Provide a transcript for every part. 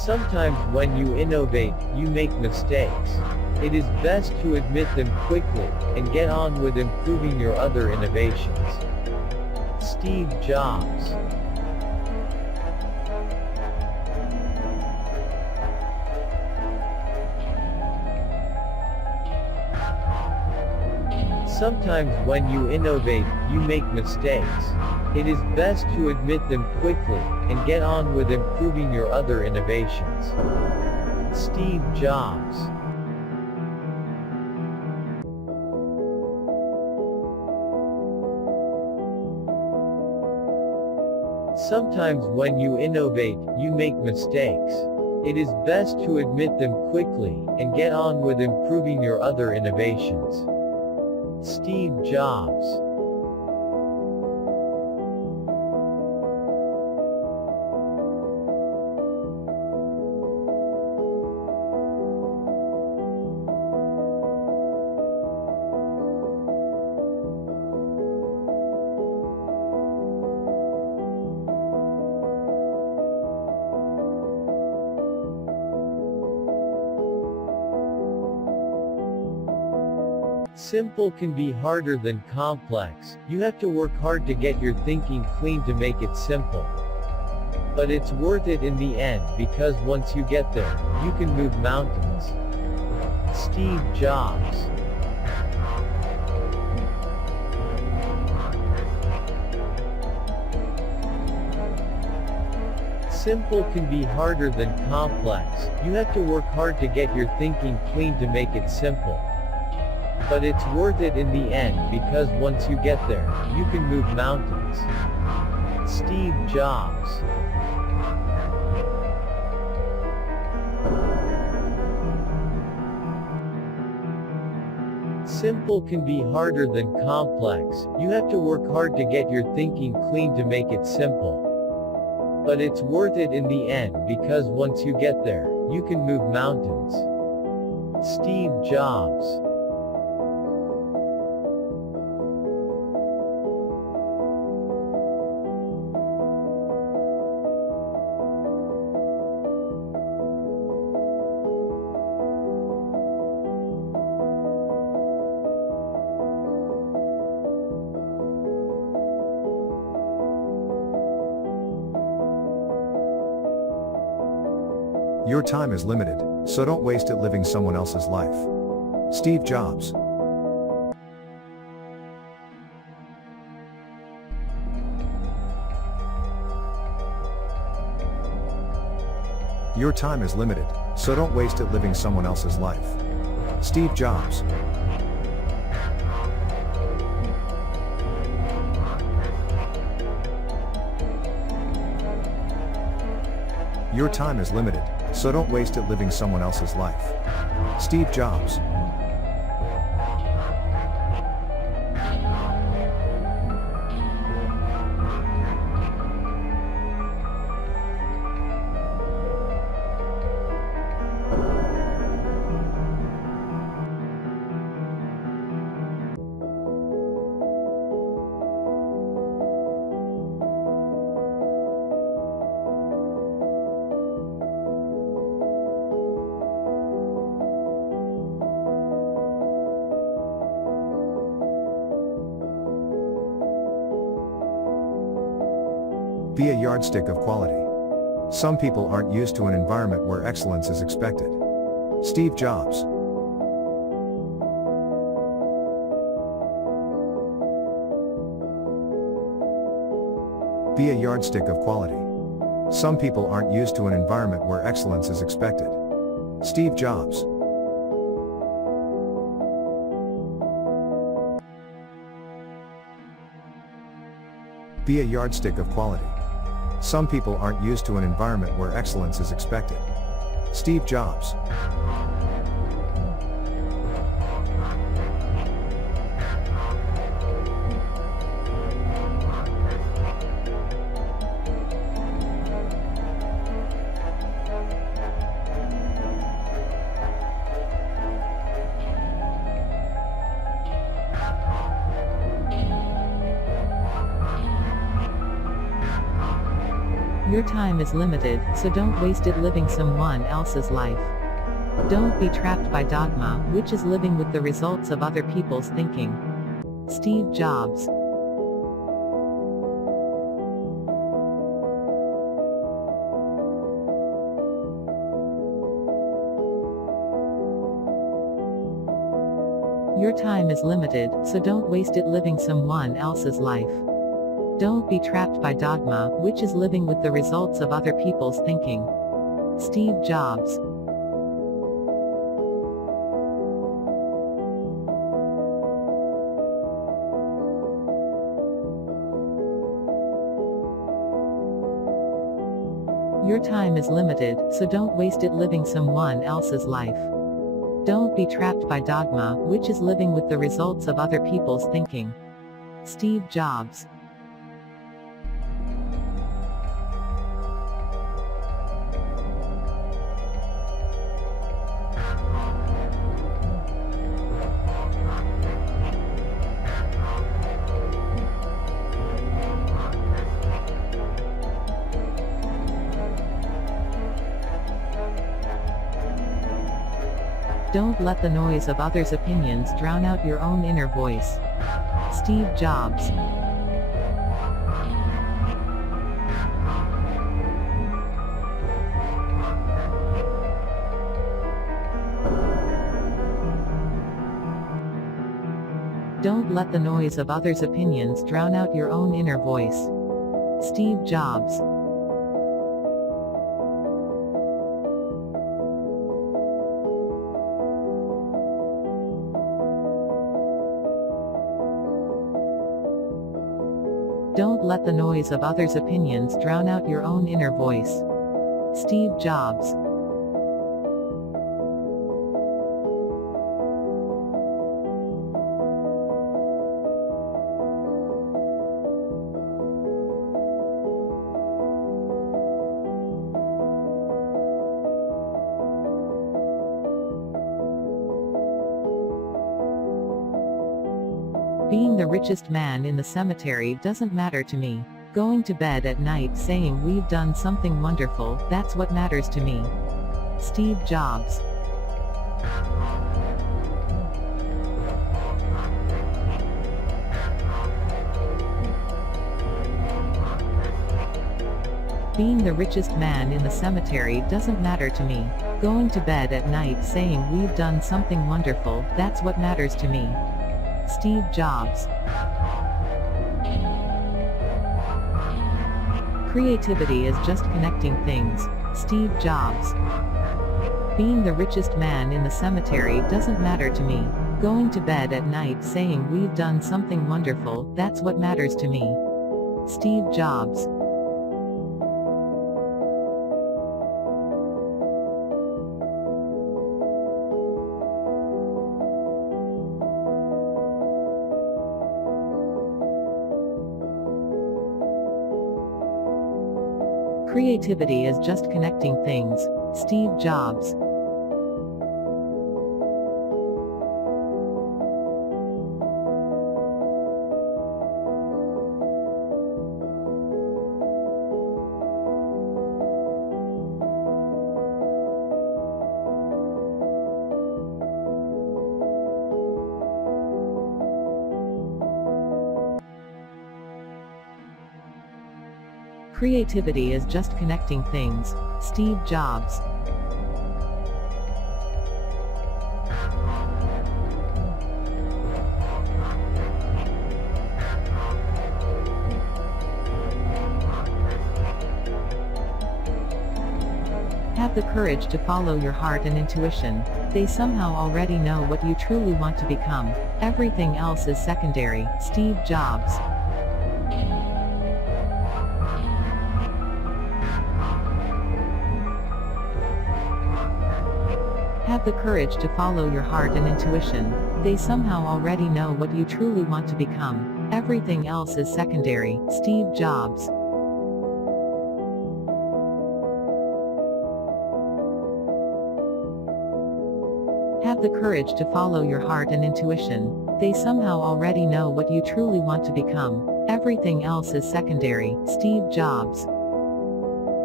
Sometimes when you innovate, you make mistakes. It is best to admit them quickly, and get on with improving your other innovations. Steve Jobs. Sometimes when you innovate, you make mistakes. It is best to admit them quickly, and get on with improving your other innovations. Steve Jobs. Sometimes when you innovate, you make mistakes. It is best to admit them quickly, and get on with improving your other innovations. Steve Jobs. Simple can be harder than complex. You have to work hard to get your thinking clean to make it simple. But it's worth it in the end, because once you get there, you can move mountains. Steve Jobs. Simple can be harder than complex. You have to work hard to get your thinking clean to make it simple. But it's worth it in the end, because once you get there, you can move mountains. Steve Jobs. Simple can be harder than complex. You have to work hard to get your thinking clean to make it simple. But it's worth it in the end, because once you get there, you can move mountains. Steve Jobs. Your time is limited, so don't waste it living someone else's life. Steve Jobs. Your time is limited, so don't waste it living someone else's life. Steve Jobs. Your time is limited, so don't waste it living someone else's life. Steve Jobs. Be a yardstick of quality. Some people aren't used to an environment where excellence is expected. Steve Jobs. Be a yardstick of quality. Some people aren't used to an environment where excellence is expected. Steve Jobs. Be a yardstick of quality. Some people aren't used to an environment where excellence is expected. Steve Jobs. Your time is limited, so don't waste it living someone else's life. Don't be trapped by dogma, which is living with the results of other people's thinking. Steve Jobs. Your time is limited, so don't waste it living someone else's life. Don't be trapped by dogma, which is living with the results of other people's thinking. Steve Jobs. Your time is limited, so don't waste it living someone else's life. Don't be trapped by dogma, which is living with the results of other people's thinking. Steve Jobs. Don't let the noise of others' opinions drown out your own inner voice. Steve Jobs. Don't let the noise of others' opinions drown out your own inner voice. Steve Jobs. Don't let the noise of others' opinions drown out your own inner voice. Steve Jobs. Being the richest man in the cemetery doesn't matter to me. Going to bed at night saying we've done something wonderful, that's what matters to me. Steve Jobs. Being the richest man in the cemetery doesn't matter to me. Going to bed at night saying we've done something wonderful, that's what matters to me. Steve Jobs. Creativity is just connecting things. Steve Jobs. Being the richest man in the cemetery doesn't matter to me. Going to bed at night saying we've done something wonderful, that's what matters to me. Steve Jobs. Creativity is just connecting things. Steve Jobs. Creativity is just connecting things. Steve Jobs. Have the courage to follow your heart and intuition. They somehow already know what you truly want to become. Everything else is secondary. Steve Jobs. Have the courage to follow your heart and intuition. They somehow already know what you truly want to become. Everything else is secondary. Steve Jobs. Have the courage to follow your heart and intuition. They somehow already know what you truly want to become. Everything else is secondary. Steve Jobs.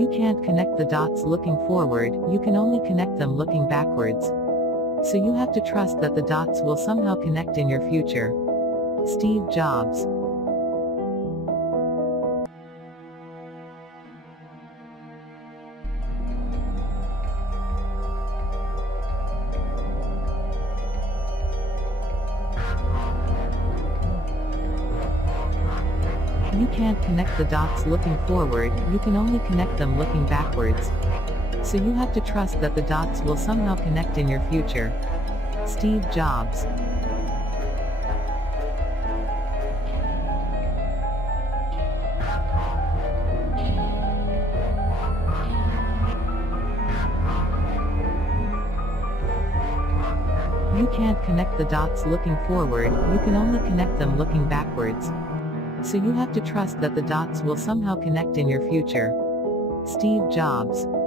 You can't connect the dots looking forward, you can only connect them looking backwards. So you have to trust that the dots will somehow connect in your future. Steve Jobs. You can't connect the dots looking forward, you can only connect them looking backwards. So you have to trust that the dots will somehow connect in your future. Steve Jobs. You can't connect the dots looking forward, you can only connect them looking backwards. So you have to trust that the dots will somehow connect in your future. Steve Jobs.